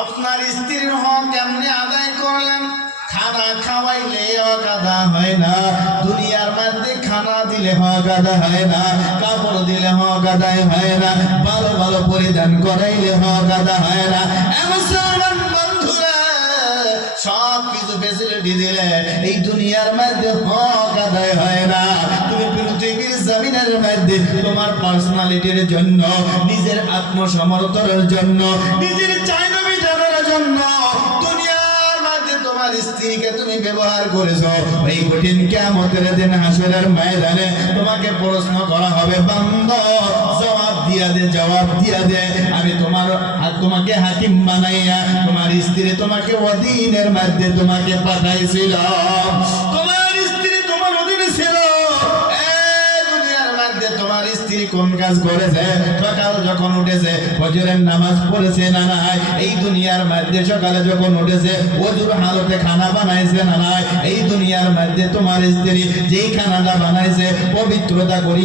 আপনার স্ত্রীর হক কেমনে আদায় করলেন? খানা খাওয়াইলে হক আদা হয় না, দুনিয়ার মধ্যে খানা দিলে হক আদা হয় না, কাপড় দিলে হক আদায় হয় না, ভালো ভালো পরিধান করাইলে হক আদা হয় না। মুসলমান বন্ধুরা, সব কিছু ফেসিলিটি দিলে এই দুনিয়ার মধ্যে হক আদায় হয় না। তুমি পৃথিবীর জমিনের মধ্যে তোমার পার্সোনালিটির জন্য, নিজের আত্মসমর্থনের জন্য, নিজের চাহিদা মেটানোর জন্য দুনিয়ার মধ্যে তোমার স্ত্রীকে তুমি ব্যবহার করেছো। এই কঠিন কিয়ামতের দিন হাসরের ময়দানে তোমাকে প্রশ্ন করা হবে, বান্দা জবাব দিয়া দে, জবাব দিয়া দে। আমি তোমাকে হাকিম বানাইয়া তোমার স্ত্রী তোমাকে অধীনের মধ্যে তোমাকে পাঠাইছিলাম। তোমার স্ত্রী তোমার অধীনে ছিল। দুনিয়ার মধ্যে তোমার স্ত্রী কোন কাজ করেছে? সকাল যখন উঠেছে ফজরের নামাজ পড়েছে না নাই? এই দুনিয়ার মধ্যে সকালে যখন উঠেছে ওযুর হালতে খানা বানাইছে না নাই? এই দুনিয়ার মধ্যে তোমার স্ত্রী যেই খানাটা বানাইছে পবিত্রতা করিয়া